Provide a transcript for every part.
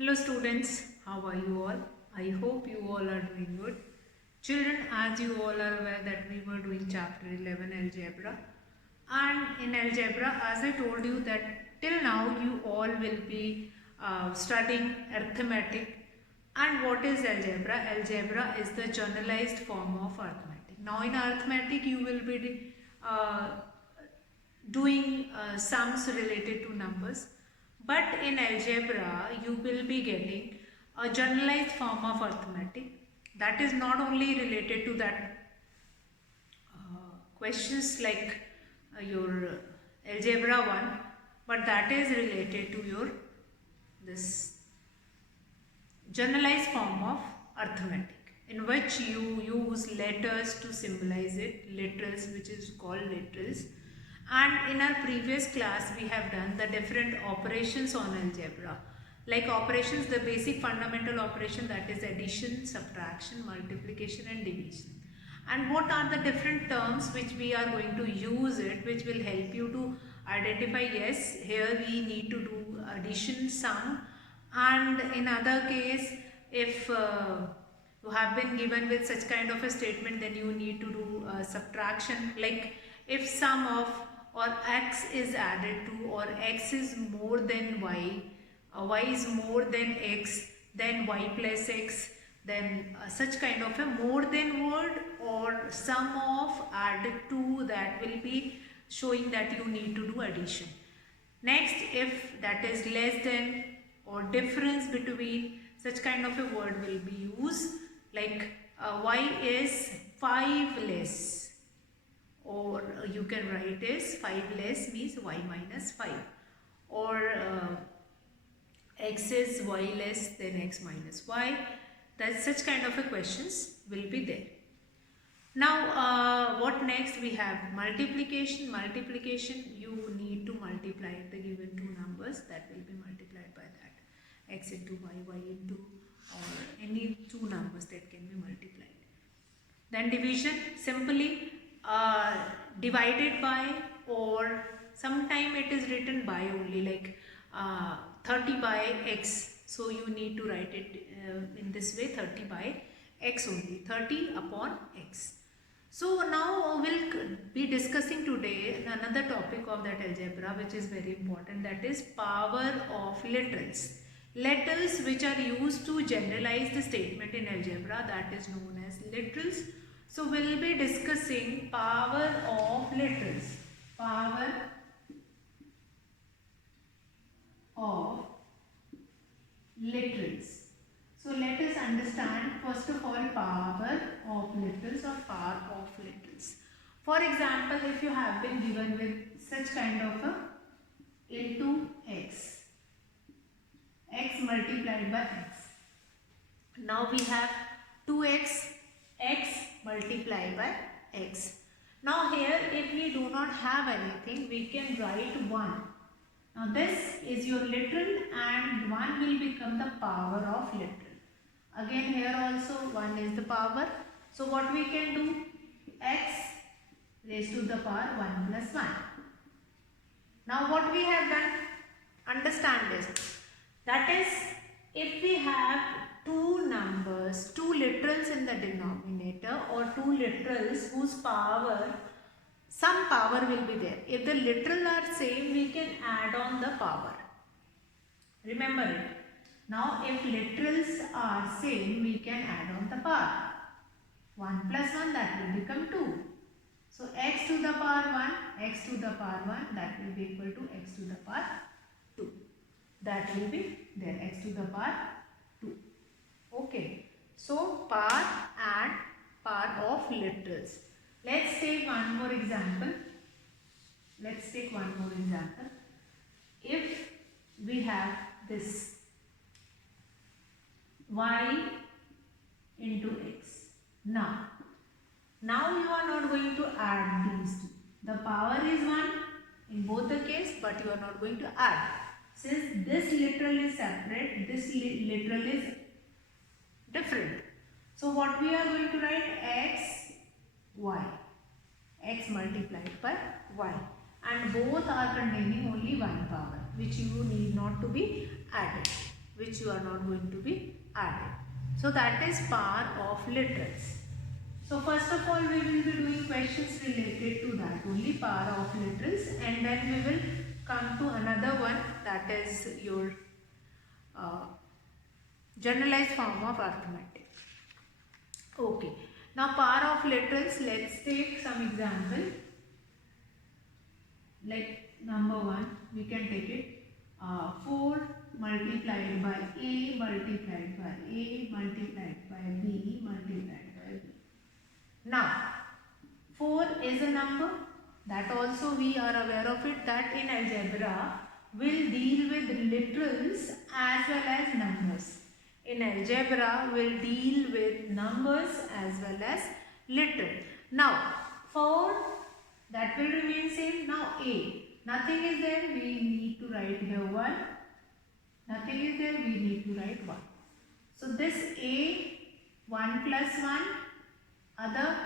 Hello students, how are you all? I hope you all are doing good. Children, as you all are aware that we were doing chapter 11 algebra, and in algebra, as I told you that till now you all will be studying arithmetic. And what is algebra? Algebra is the generalized form of arithmetic. Now in arithmetic you will be uh, doing sums related to numbers, but in algebra you will be getting a generalized form of arithmetic that is not only related to that questions like your algebra one, but that is related to your this generalized form of arithmetic in which you use letters to symbolize it, literals, which is called literals. And in our previous class we have done the different operations on algebra, like operations, the basic fundamental operation, that is addition, subtraction, multiplication and division. And what are the different terms which we are going to use it, which will help you to identify, yes, here we need to do addition, sum, and in other case if you have been given with such kind of a statement, then you need to do subtraction, like if sum of or x is added to, or x is more than y, y is more than x, then y plus x, then such kind of a more than word or sum of added to, that will be showing that you need to do addition. Next, if that is less than or difference between, such kind of a word will be used, like y is 5 less, or you can write as 5 less means y minus 5, or x is y less than x minus y. That such kind of a questions will be there. Now what next? We have multiplication. Multiplication, you need to multiply the given two numbers, that will be multiplied by that, x into y, y into, or any two numbers that can be multiplied. Then division, simply divided by, or sometime it is written by only, like 30 by x, so you need to write it in this way, 30 by x only, 30 upon x. So now we'll be discussing today another topic of that algebra, which is very important, that is power of literals. Letters which are used to generalize the statement in algebra, that is known as literals. So we'll be discussing power of literals. Power of literals. So let us understand first of all power of literals or power of literals. For example, if you have been given with such kind of a into x, x multiplied by x. Now we have 2x, x multiplied by x. Now here if we do not have anything, we can write 1. Now this is your literal and 1 will become the power of literal. Again here also 1 is the power. So what we can do? X raised to the power 1 plus 1. Now what we have done? Understand this. That is, if we have two numbers, two literals in the denominator, or two literals whose power, some power will be there. If the literal are same, we can add on the power. Remember it. Now if literals are same, we can add on the power. 1 plus 1, that will become 2. So x to the power 1, x to the power 1, that will be equal to x to the power 2. That will be there, x to the power 2. Okay. So power and power of literals. Let's take one more example. If we have this y into x. Now you are not going to add these two. The power is 1 in both the case, but you are not going to add. Since this literal is separate, this literal is different. So what we are going to write? X, y. X multiplied by y. And both are containing only one power, which you need not to be added. which you are not going to be added. So that is power of literals. So first of all, we will be doing questions related to that only, power of literals, and then we will come to another one, that is your generalized form of arithmetic. Okay, now power of literals, let's take some example. Like number 1, we can take it 4 multiplied by A multiplied by A multiplied by B multiplied by B. Now 4 is a number, that also we are aware of it, that in algebra will deal with literals as well as numbers. In algebra will deal with numbers as well as literal. Now 4, that will remain same. Now A, nothing is there, we need to write here 1. Nothing is there, we need to write 1. So this A, 1 plus 1, other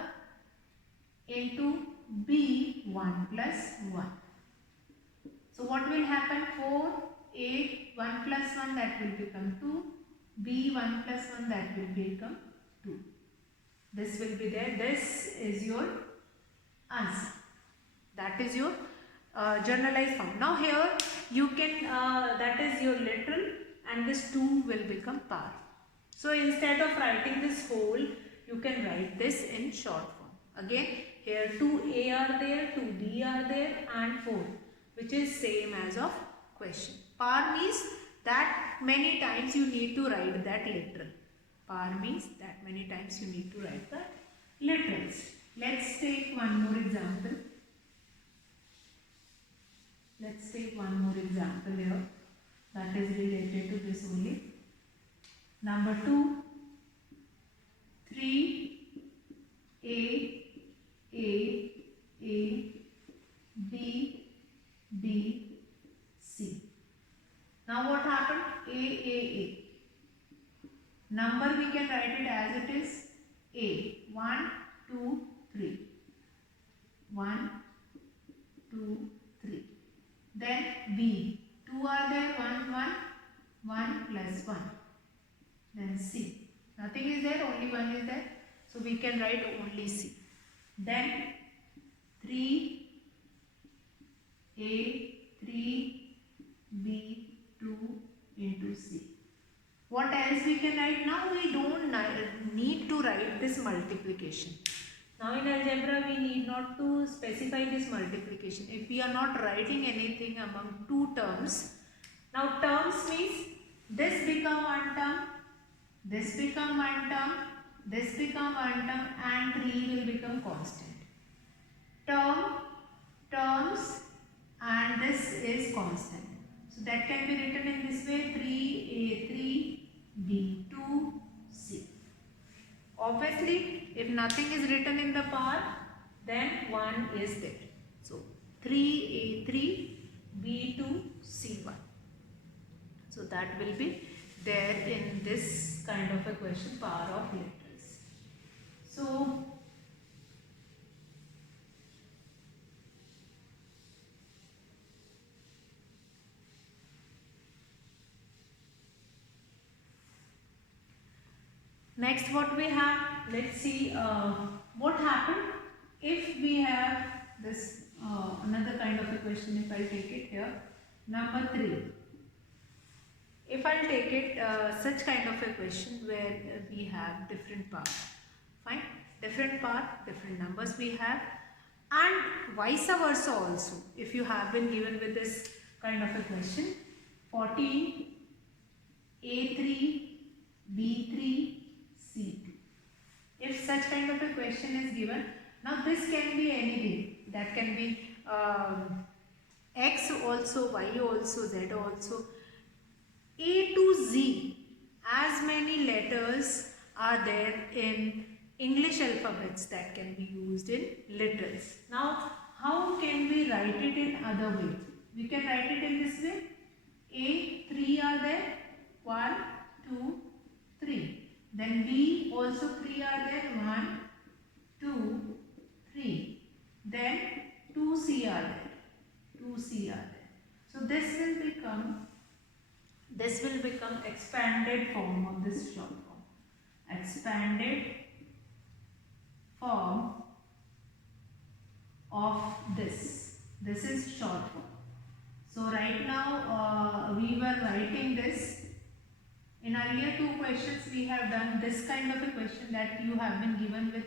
into B, 1 plus 1. So what will happen? 4, A, 1 plus 1, that will become 2. B, 1 plus 1, that will become 2. This will be there. This is your answer. That is your generalized form. Now here you can, that is your literal, and this 2 will become power. So instead of writing this whole, you can write this in short form. Again, here 2A are there, 2B are there, and 4, which is same as of question. Power means that many times you need to write that literal. Power means that many times you need to write the literals. Let's take one more example. Let's take one more example here that is related to this only. Number 2, 3, A, B, B, C. Now what happened? A. Number we can write it as it is A. 1, 2, 3. 1, 2, 3. Then B. 2 are there, 1 plus 1. Then C. Nothing is there, only 1 is there. So we can write only C. Then 3, A, 3, B, 2 into C. What else we can write? Now we don't need to write this multiplication. Now in algebra we need not to specify this multiplication. If we are not writing anything among two terms, now terms means this become one term, this become one term, this become one term, and 3 will become constant. Terms, and this is constant. So that can be written in this way: 3A, 3, B, 2, C. Obviously, if nothing is written in the power, then 1 is there. So 3A, 3, B, 2, C, 1. So that will be there in this kind of a question, power of literals. So next what we have, let's see what happened if we have this another kind of a question. If I take it here, number 3. If I take it such kind of a question where we have different power, fine, different power, different numbers we have, and vice versa also. If you have been given with this kind of a question, 14, A3, B3, C2. If such kind of a question is given, now this can be anything. That can be X also, Y also, Z also. A to Z, as many letters are there in English alphabets that can be used in literals. Now, how can we write it in other way? We can write it in this way. A, 3 are there. 1, 2, 3. Then B, also 3 are there. 1, 2, 3. Then 2C are there. 2C are there. So this will become This will become expanded form of this short form. Expanded form of this. This is short form. So right now we were writing this. In earlier two questions we have done this kind of a question that you have been given with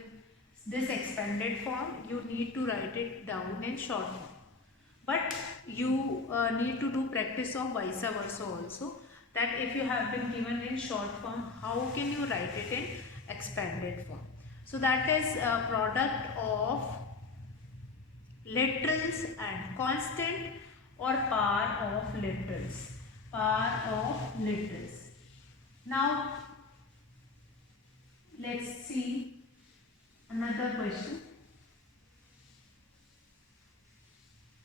this expanded form. You need to write it down in short form. But you need to do practice of vice versa also. That if you have been given in short form, how can you write it in expanded form? So that is a product of literals and constant or power of literals. Power of literals. Now let's see another question.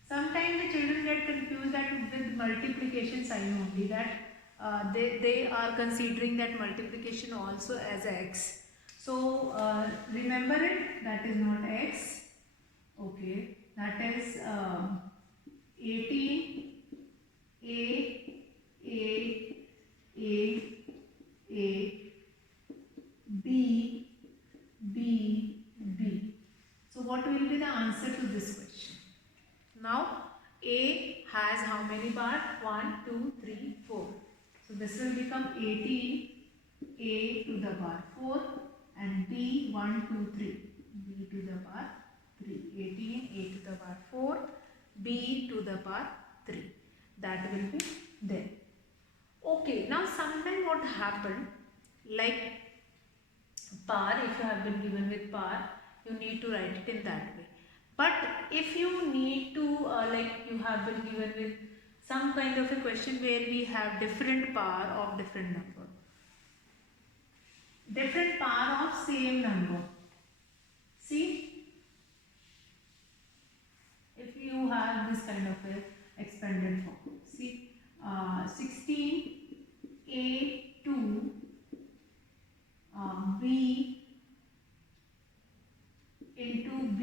Sometimes the children get confused that with multiplication sign only, that they are considering that multiplication also as x. So remember it, that is not x. Okay, that is 18 a b b. So what will be the answer to this question? Now a has how many parts? 1, 2, 3, 4. So this will become 18 a to the power 4 and b 1, 2, 3. b to the power 3. 18 a to the power 4 b to the power 3. That will be there. Okay, now sometime what happened, like power, if you have been given with power, you need to write it in that way. But if you need to like you have been given with some kind of a question where we have different power of different number, different power of same number. See, if you have this kind of a expanded form, see 16 a to b into b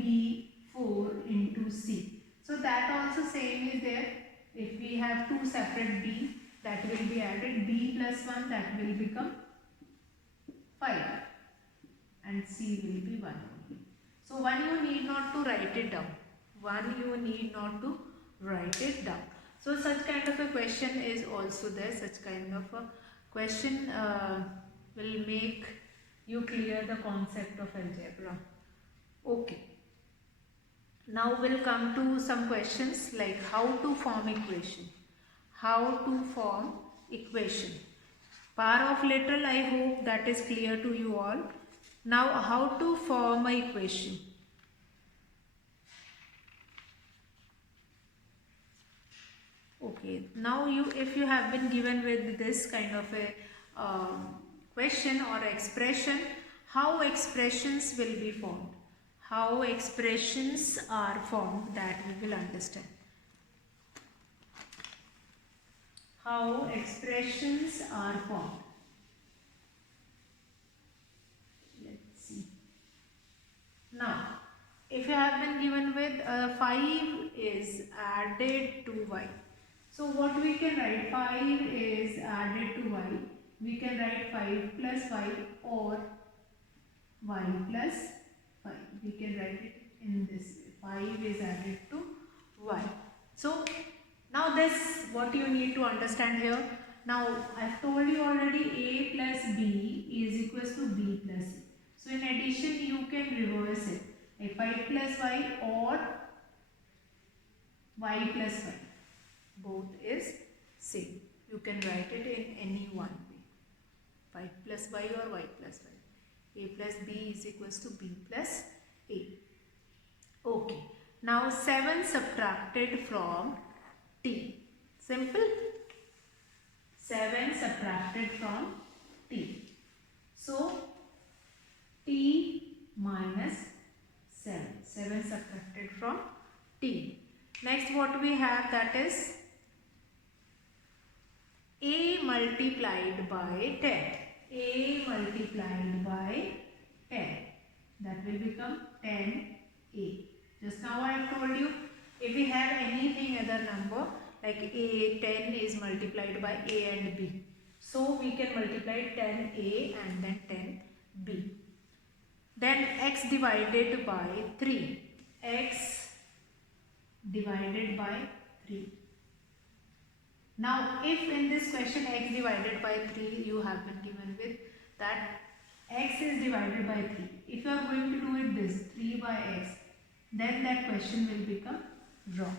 4 into c. So that also same is there. If we have two separate b, that will be added, b plus 1, that will become 5 and c will be 1 only. So 1 you need not to write it down. 1 you need not to write it down. So such kind of a question is also there. Such kind of a question will make you clear the concept of algebra. Okay. Now we'll come to some questions like how to form equation. How to form equation. Power of literal, I hope that is clear to you all. Now how to form an equation. Okay, now if you have been given with this kind of a question or expression, how expressions will be formed? How expressions are formed, that we will understand. How expressions are formed. Let's see. Now, if you have been given with 5 is added to y. So what we can write, 5 is added to y. We can write 5 plus y or y plus 5. We can write it in this way. 5 is added to y. So now this, what you need to understand here. Now I have told you already a plus b is equals to b plus c. So in addition you can reverse it. A 5 plus y or y plus 5. Both is same. You can write it in any one way. 5 plus y or y plus 5. A plus b is equals to b plus a. Okay. Now 7 subtracted from t. Simple. 7 subtracted from t. So t minus 7. 7 subtracted from t. Next what we have, that is a multiplied by 10. A multiplied by 10. That will become 10a. Just now I have told you, if we have anything other number, like a 10 is multiplied by a and b. So we can multiply 10a and then 10b. Then x divided by 3. X divided by 3. Now if in this question x divided by 3 you have been given with that x is divided by 3. If you are going to do it this 3 by x, then that question will become wrong.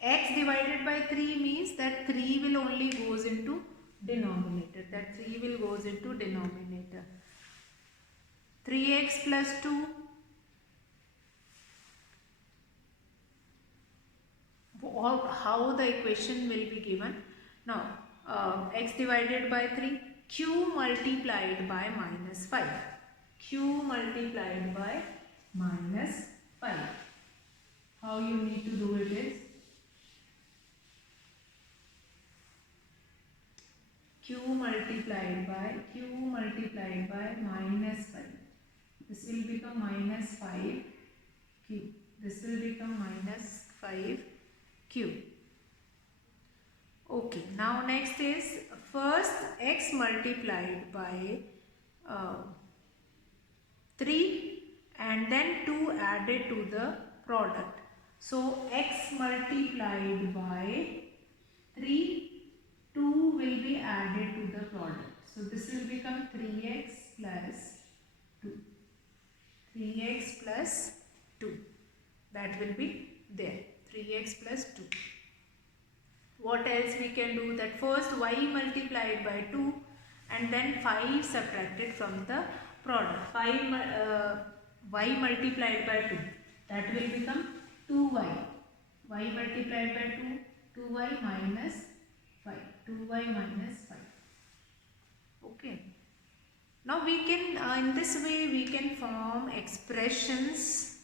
X divided by 3 means that 3 will only goes into denominator. That 3 will goes into denominator. 3x plus 2. How the equation will be given? Now x divided by 3. Q multiplied by minus 5. Q multiplied by minus 5. How you need to do it is Q multiplied by minus 5. This will become minus 5Q. This will become minus 5Q. Okay, now next is first x multiplied by 3 and then 2 added to the product. So x multiplied by 3, 2 will be added to the product. So this will become 3x plus 2. 3x plus 2. That will be there. 3x plus 2. What else we can do? That first y multiplied by 2 and then 5 subtracted from the product. Y multiplied by 2. That will become 2y. Y multiplied by 2, 2y minus 5. 2y minus 5. Okay. Now we can, in this way we can form expressions.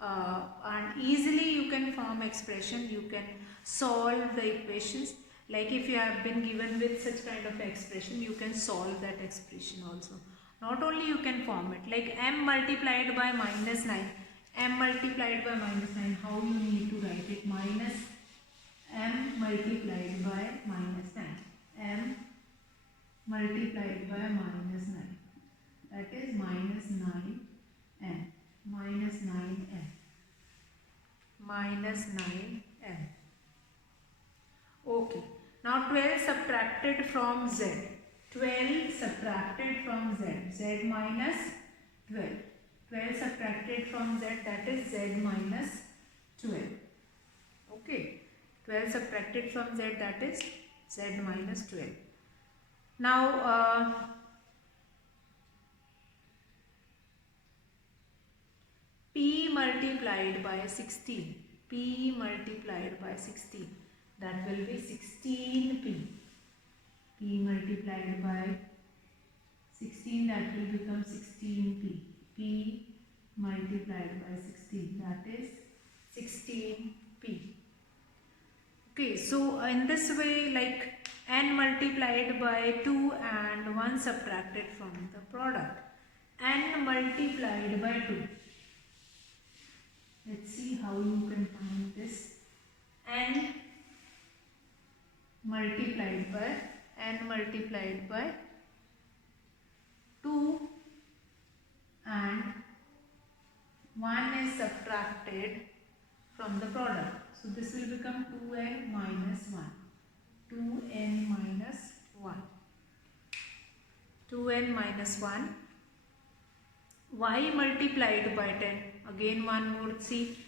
And easily you can form expression. You can solve the equations. Like if you have been given with such kind of expression, you can solve that expression also. Not only you can form it, like m multiplied by minus 9. M multiplied by minus 9, how you need to write it? Minus m multiplied by minus 9. M multiplied by minus 9. That is minus 9m. Minus 9m. Minus 9m. Okay. Now 12 subtracted from z. 12 subtracted from z. Z minus 12. 12 subtracted from z, that is z minus 12. Okay. 12 subtracted from z, that is z minus 12. Now p multiplied by 16. P multiplied by 16. That will be 16p. P multiplied by 16, that will become 16p. P multiplied by 16, that is 16p. Okay, so in this way, like n multiplied by 2 and 1 subtracted from the product. N multiplied by 2. Let's see how you can find this. N multiplied by 2 and 1 is subtracted from the product. So this will become 2n minus 1. 2n minus 1. 2n minus 1. Y multiplied by 10. Again one would see.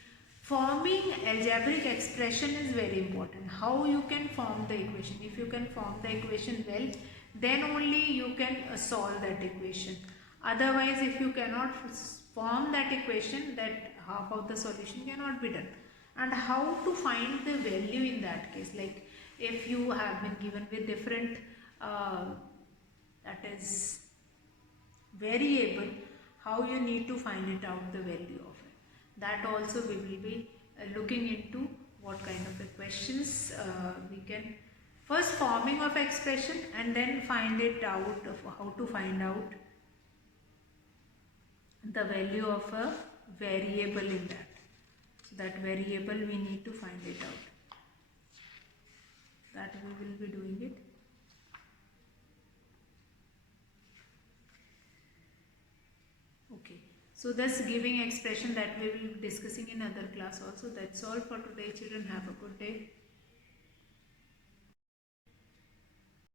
Forming algebraic expression is very important. How you can form the equation? If you can form the equation well, then only you can solve that equation. Otherwise, if you cannot form that equation, that half of the solution cannot be done. And how to find the value in that case? Like if you have been given with different that is variable, how you need to find it out the value of it. That also we will be looking into what kind of questions we can first forming of expression and then find it out of how to find out the value of a variable in that. that variable we need to find it out. That we will be doing it. Okay. So thus giving expression that we will be discussing in other class also. That's all for today, children. Have a good day.